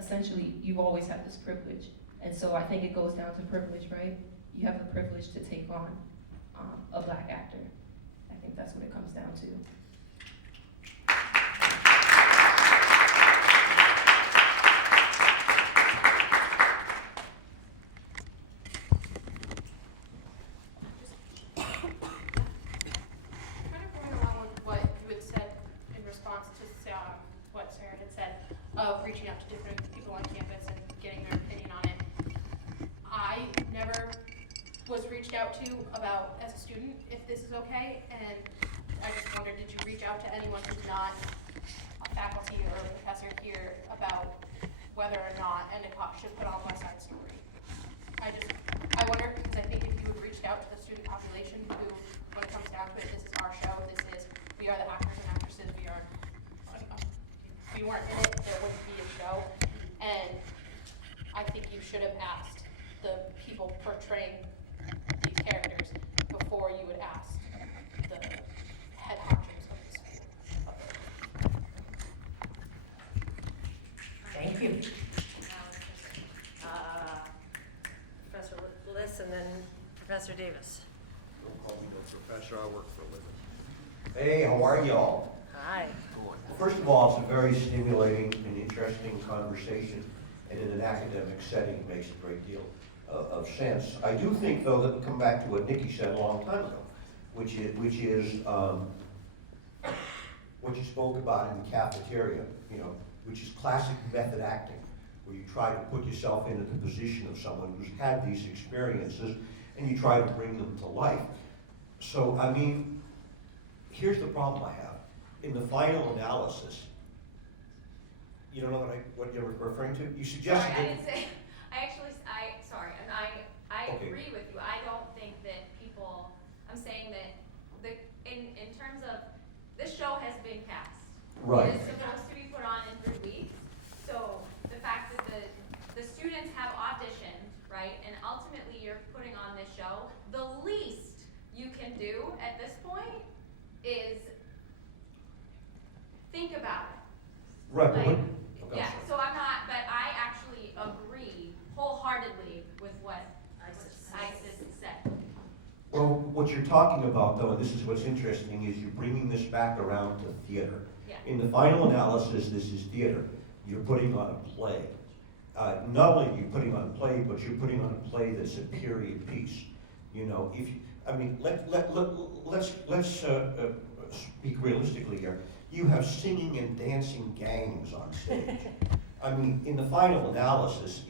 essentially you always have this privilege. And so I think it goes down to privilege, right? You have the privilege to take on a black actor. I think that's what it comes down to. Kind of going along with what you had said in response to what Sarah had said of reaching out to different people on campus and getting their opinion on it. I never was reached out to about, as a student, if this is okay, and I just wondered, did you reach out to anyone who's not a faculty or a professor here about whether or not Endicott should put on West Side Story? I wonder, because I think if you had reached out to the student population who, when it comes down to it, this is our show, we are the actors and actresses, if we weren't in it, there wouldn't be a show, and I think you should have asked the people portraying these characters before you would ask the head honchos of the school. Thank you. Professor Liss and then Professor Davis. Don't call me no professor, I work for a living. Hey, how are y'all? Hi. Well, first of all, it's a very stimulating and interesting conversation, and in an academic setting, it makes a great deal of sense. I do think, though, that we come back to what Nikki said a long time ago, which is what you spoke about in the cafeteria, which is classic method acting, where you try to put yourself into the position of someone who's had these experiences, and you try to bring them to life. So, I mean, here's the problem I have. In the final analysis, you don't know what you're referring to? You suggested Sorry, I that. didn't say, sorry, and I Okay. agree with you. I don't think that people, I'm saying that in terms of, this show has been cast. Right. It is supposed to be put on in 3 weeks. So the fact that the students have auditioned, right, and ultimately you're putting on this show, the least you can do at this point is think about it. Right, Like, but yeah, so I'm not, but I actually agree wholeheartedly with what ISIS said. well, what you're talking about, though, and this is what's interesting, is you're bringing this back around to theater. Yeah. In the final analysis, this is theater. You're putting on a play. Not only are you putting on a play, but you're putting on a play that's a period piece. Let's speak realistically here. You have singing and dancing gangs on stage. I mean, in the final analysis,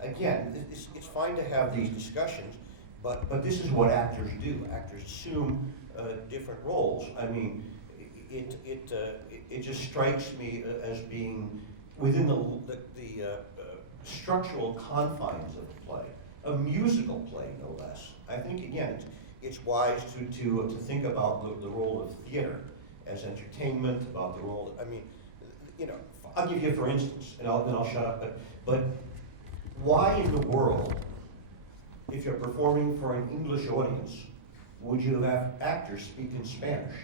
again, it's fine to have these discussions, but this is what actors do. Actors assume different roles. I mean, it just strikes me as being within the structural confines of a play, a musical play, no less. I think again, it's wise to think about the role of theater as entertainment, about the role. I mean, I'll give you for instance, and then I'll shut up. But why in the world, if you're performing for an English audience, would you have actors speak in Spanish?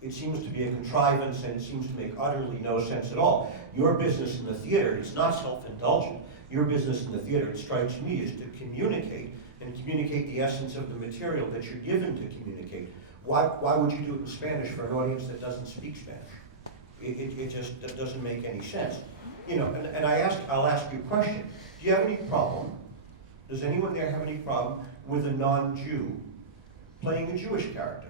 It seems to be a contrivance, and it seems to make utterly no sense at all. Your business in the theater is not self-indulgent. Your business in the theater, it strikes me, is to communicate, and communicate the essence of the material that you're given to communicate. Why would you do it in Spanish for an audience that doesn't speak Spanish? It just doesn't make any sense. And I'll ask you a question. Do you have any problem, does anyone there have any problem with a non-Jew playing a Jewish character?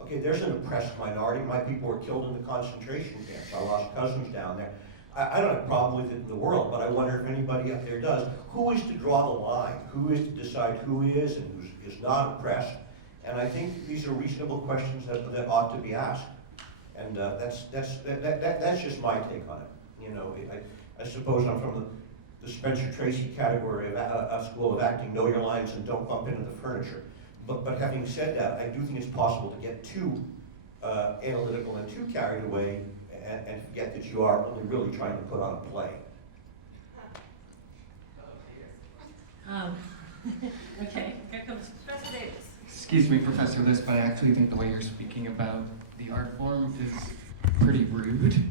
Okay, there's an oppressed minority. My people were killed in the concentration camps. I lost cousins down there. I don't have a problem with it in the world, but I wonder if anybody up there does. Who is to draw the line? Who is to decide who is and who is not oppressed? And I think these are reasonable questions that ought to be asked. And that's just my take on it. I suppose I'm from the Spencer Tracy category of a school of acting. Know your lines and don't bump into the furniture. But having said that, I do think it's possible to get too analytical and too carried away and forget that you are only really trying to put on a play. Okay, here comes Professor Davis. Excuse me, Professor Liss, but I actually think the way you're speaking about the art form is pretty rude.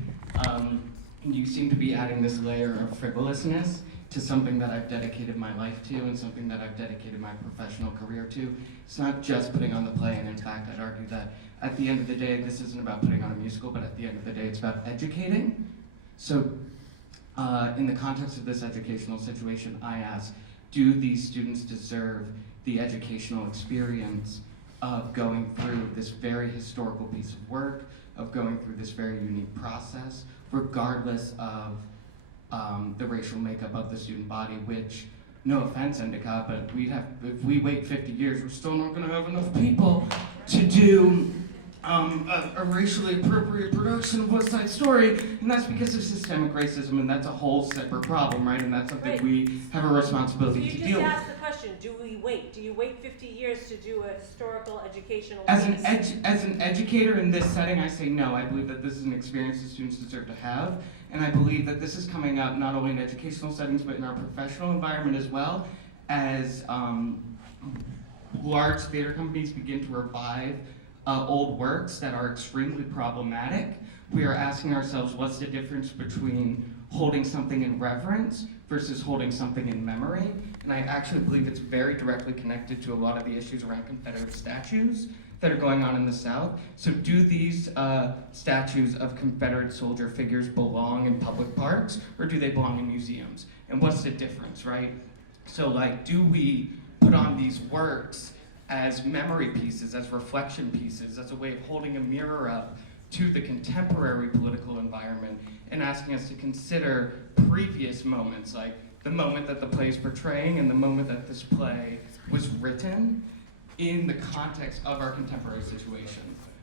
you seem to be adding this layer of frivolousness to something that I've dedicated my life to and something that I've dedicated my professional career to. It's not just putting on the play, and in fact, I'd argue that at the end of the day, this isn't about putting on a musical, but at the end of the day, it's about educating. So, in the context of this educational situation, I ask, do these students deserve the educational experience of going through this very historical piece of work, of going through this very unique process, regardless of the racial makeup of the student body, which, no offense, Endicott, but if we wait 50 years, we're still not gonna have enough people to do a racially appropriate production of West Side Story, and that's because of systemic racism, and that's a whole separate problem, right? And that's something we have a responsibility to So you deal just with. asked the question, do we wait? Do you wait 50 years to do a historical educational As piece? an educator in this setting, I say no. I believe that this is an experience that students deserve to have, and I believe that this is coming up not only in educational settings, but in our professional environment as well, as large theater companies begin to revive old works that are extremely problematic. We are asking ourselves, what's the difference between holding something in reverence versus holding something in memory? And I actually believe it's very directly connected to a lot of the issues around Confederate statues that are going on in the South. So do these statues of Confederate soldier figures belong in public parks, or do they belong in museums? And what's the difference, right? So like, do we put on these works as memory pieces, as reflection pieces, as a way of holding a mirror up to the contemporary political environment and asking us to consider previous moments, like the moment that the play is portraying and the moment that this play was written in the context of our contemporary situation,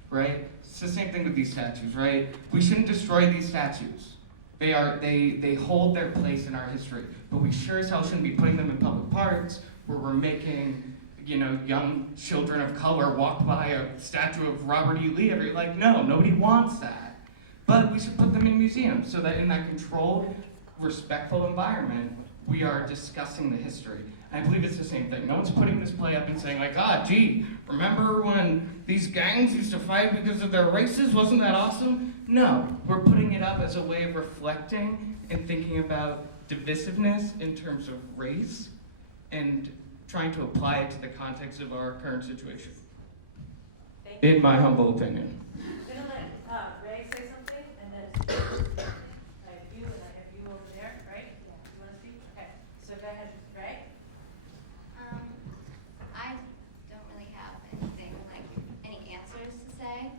right? It's the same thing with these statues, right? We shouldn't destroy these statues. They hold their place in our history, but we sure as hell shouldn't be putting them in public parks where we're making, you know, young children of color walk by a statue of Robert E. Lee every, like, no, nobody wants that. But we should put them in museums so that in that controlled, respectful environment, we are discussing the history. I believe it's the same thing. No one's putting this play up and saying like, gee, remember when these gangs used to fight because of their races? Wasn't that awesome? No, we're putting it up as a way of reflecting and thinking about divisiveness in terms of race and trying to apply it to the context of our current situation. In my humble opinion. I'm gonna let Ray say something, and then I have you, and I have you over there, right? Yeah. You wanna speak? Okay, so go ahead, Ray. I don't really have anything, like, any answers to say.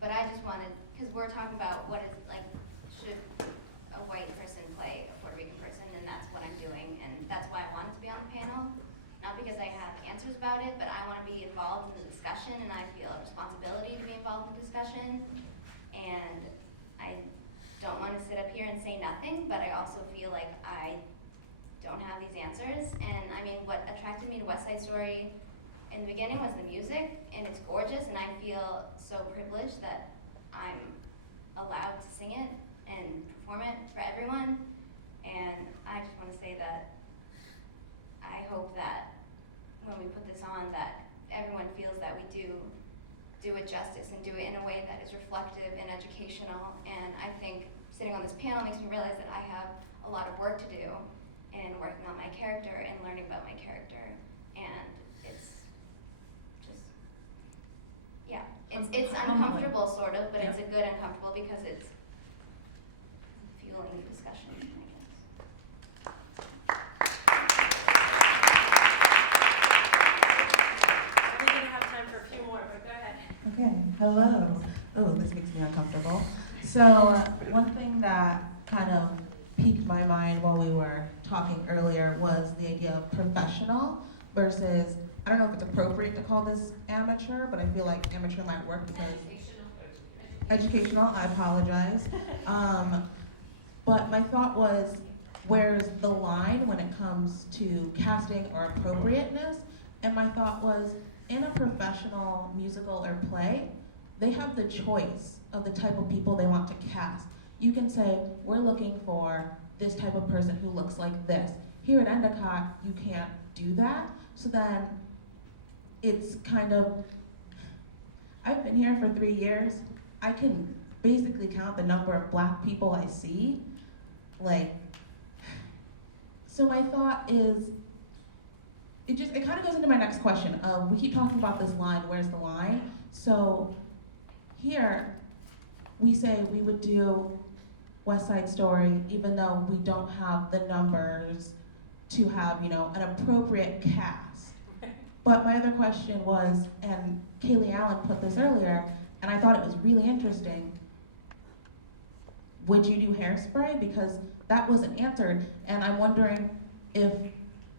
But I just wanted, because we're talking about what is, like, should a white person play a Puerto Rican person, and that's what I'm doing, and that's why I wanted to be on the panel. Not because I have answers about it, but I want to be involved in the discussion, and I feel a responsibility to be involved in the discussion. And I don't want to sit up here and say nothing, but I also feel like I don't have these answers. And I mean, what attracted me to West Side Story in the beginning was the music, and it's gorgeous, and I feel so privileged that I'm allowed to sing it and perform it for everyone. And I just want to say that I hope that when we put this on, that everyone feels that we do it justice and do it in a way that is reflective and educational. And I think sitting on this panel makes me realize that I have a lot of work to do in working on my character and learning about my character. And it's just, yeah, it's uncomfortable sort of, but it's a good uncomfortable because it's fueling the discussion, I guess. We're gonna have time for a few more, but go ahead. Okay, hello. Oh, this makes me uncomfortable. So one thing that kind of piqued my mind while we were talking earlier was the idea of professional versus, I don't know if it's appropriate to call this amateur, but I feel like amateur might work because educational, I apologize. But my thought was, where's the line when it comes to casting or appropriateness? And my thought was, in a professional musical or play, they have the choice of the type of people they want to cast. You can say, we're looking for this type of person who looks like this. Here at Endicott, you can't do that. So then it's kind of, I've been here for 3 years. I can basically count the number of black people I see. Like, so my thought is, it kind of goes into my next question. We keep talking about this line, where's the line? So here, we say we would do West Side Story, even though we don't have the numbers to have, you know, an appropriate cast. But my other question was, and Kaylee Allen put this earlier, and I thought it was really interesting, would you do Hairspray? Because that wasn't answered, and I'm wondering if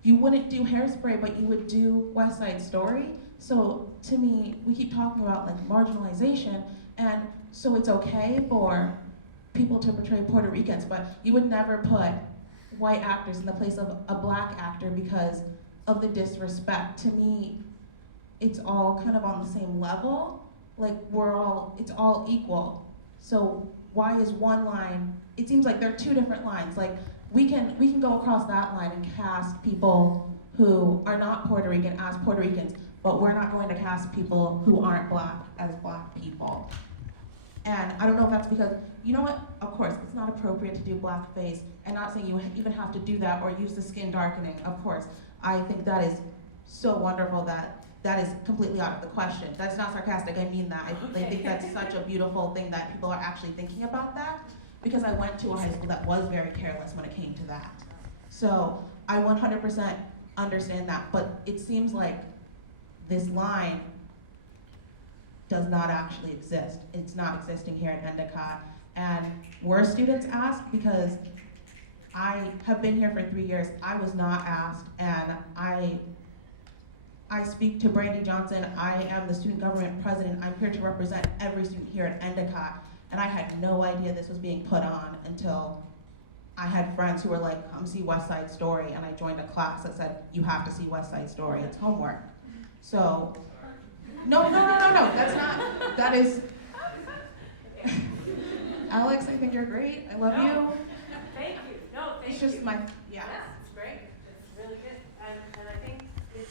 you wouldn't do Hairspray, but you would do West Side Story. So to me, we keep talking about like marginalization, and so it's okay for people to portray Puerto Ricans, but you would never put white actors in the place of a black actor because of the disrespect. To me, it's all kind of on the same level. Like it's all equal. So why is one line, it seems like there are two different lines. Like we can go across that line and cast people who are not Puerto Rican as Puerto Ricans, but we're not going to cast people who aren't black as black people. And I don't know if that's because, you know what, of course, it's not appropriate to do blackface, and not saying you even have to do that or use the skin darkening, of course. I think that is so wonderful that is completely out of the question. That's not sarcastic, I mean that. I think that's such a beautiful thing that people are actually thinking about that, because I went to a high school that was very careless when it came to that. So I 100% understand that, but it seems like this line does not actually exist. It's not existing here at Endicott. And were students asked? Because I have been here for 3 years. I was not asked, and I speak to Brandy Johnson. I am the student government president. I'm here to represent every student here at Endicott. And I had no idea this was being put on until I had friends who were like, come see West Side Story, and I joined a class that said, you have to see West Side Story, it's homework. So, no, that's not, that is, Alex, I think you're great, I love you. Thank you, thank It's just you. my, yeah. It's great, it's really good, and I think it's,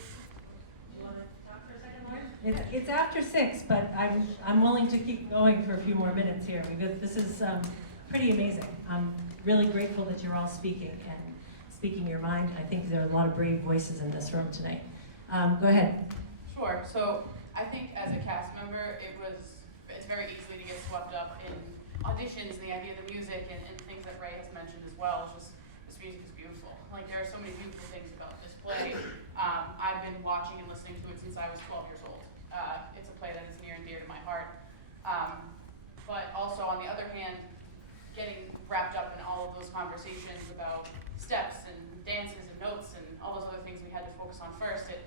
you wanna talk for a second, Lauren? It's after 6, but I'm willing to keep going for a few more minutes here, because this is pretty amazing. I'm really grateful that you're all speaking and speaking your mind. I think there are a lot of brave voices in this room tonight. Go ahead. Sure. So I think as a cast member, it's very easy to get swept up in auditions and the idea of the music and things that Ray has mentioned as well. It's just, this music is beautiful. Like there are so many beautiful things about this play. I've been watching and listening to it since I was 12 years old. It's a play that is near and dear to my heart. But also on the other hand, getting wrapped up in all of those conversations about steps and dances and notes and all those other things we had to focus on first, it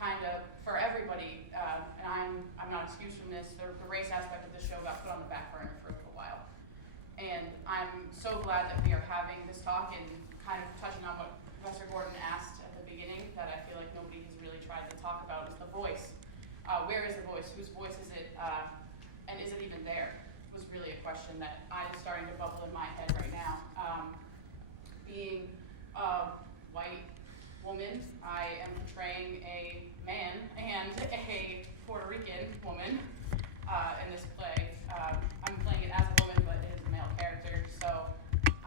kind of, for everybody, and I'm not excused from this, the race aspect of this show got put on the back burner for a little while. And I'm so glad that we are having this talk and kind of touching on what Professor Gordon asked at the beginning that I feel like nobody has really tried to talk about is the voice. Where is the voice? Whose voice is it? And is it even there? Was really a question that is starting to bubble in my head right now. Being a white woman, I am portraying a man and a Puerto Rican woman in this play. I'm playing it as a woman, but it is a male character, so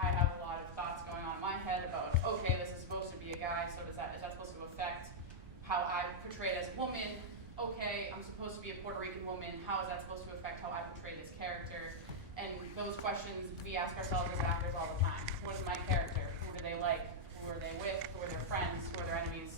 I have a lot of thoughts going on in my head about, okay, this is supposed to be a guy, so is that supposed to affect how I portray it as a woman? Okay, I'm supposed to be a Puerto Rican woman, how is that supposed to affect how I portray this character? And those questions we ask ourselves as actors all the time. What is my character? Who do they like? Who are they with? Who are their friends? Who are their enemies?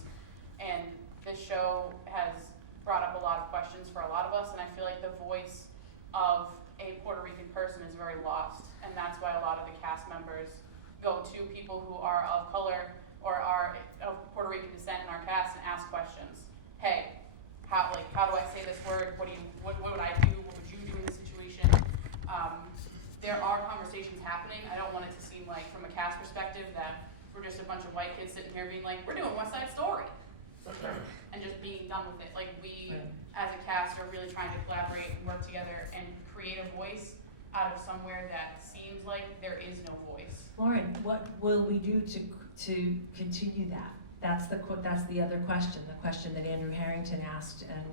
And this show has brought up a lot of questions for a lot of us, and I feel like the voice of a Puerto Rican person is very lost, and that's why a lot of the cast members go to people who are of color or are of Puerto Rican descent in our cast and ask questions. Hey, how do I say this word? What would I do? What would you do in this situation? There are conversations happening. I don't want it to seem like, from a cast perspective, that we're just a bunch of white kids sitting here being like, we're doing West Side Story, and just being done with it. Like we, as a cast, are really trying to collaborate and work together and create a voice out of somewhere that seems like there is no voice. Lauren, what will we do to continue that? That's the other question, the question that Andrew Harrington asked, and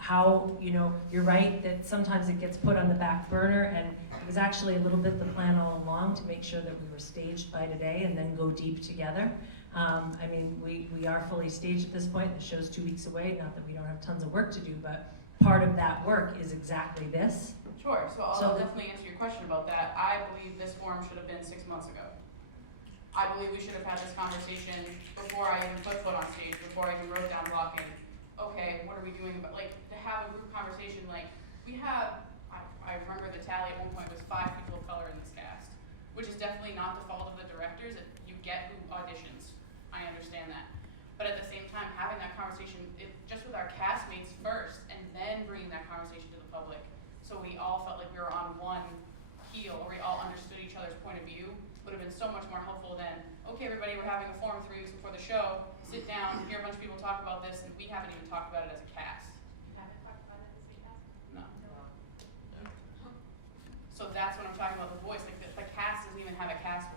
how, you know, you're right that sometimes it gets put on the back burner, and it was actually a little bit the plan all along to make sure that we were staged by today and then go deep together. I mean, we are fully staged at this point. The show's 2 weeks away, not that we don't have tons of work to do, but part of that work is exactly this. Sure, so I'll So definitely answer your question about that. I believe this forum should have been 6 months ago. I believe we should have had this conversation before I even put foot on stage, before I even wrote down blocking. Okay, what are we doing about, like, to have a group conversation, like, we have, I remember the tally at one point was 5 people of color in this cast, which is definitely not the fault of the directors. You get who auditions, I understand that. But at the same time, having that conversation, just with our castmates first, and then bringing that conversation to the public, so we all felt like we were on one keel, or we all understood each other's point of view, would have been so much more helpful than, okay, everybody, we're having a forum 3 weeks before the show, sit down, hear a bunch of people talk about this, and we haven't even talked about it as a cast. You haven't talked about it as a cast? No. So that's what I'm talking about, the voice, like the cast doesn't even have a cast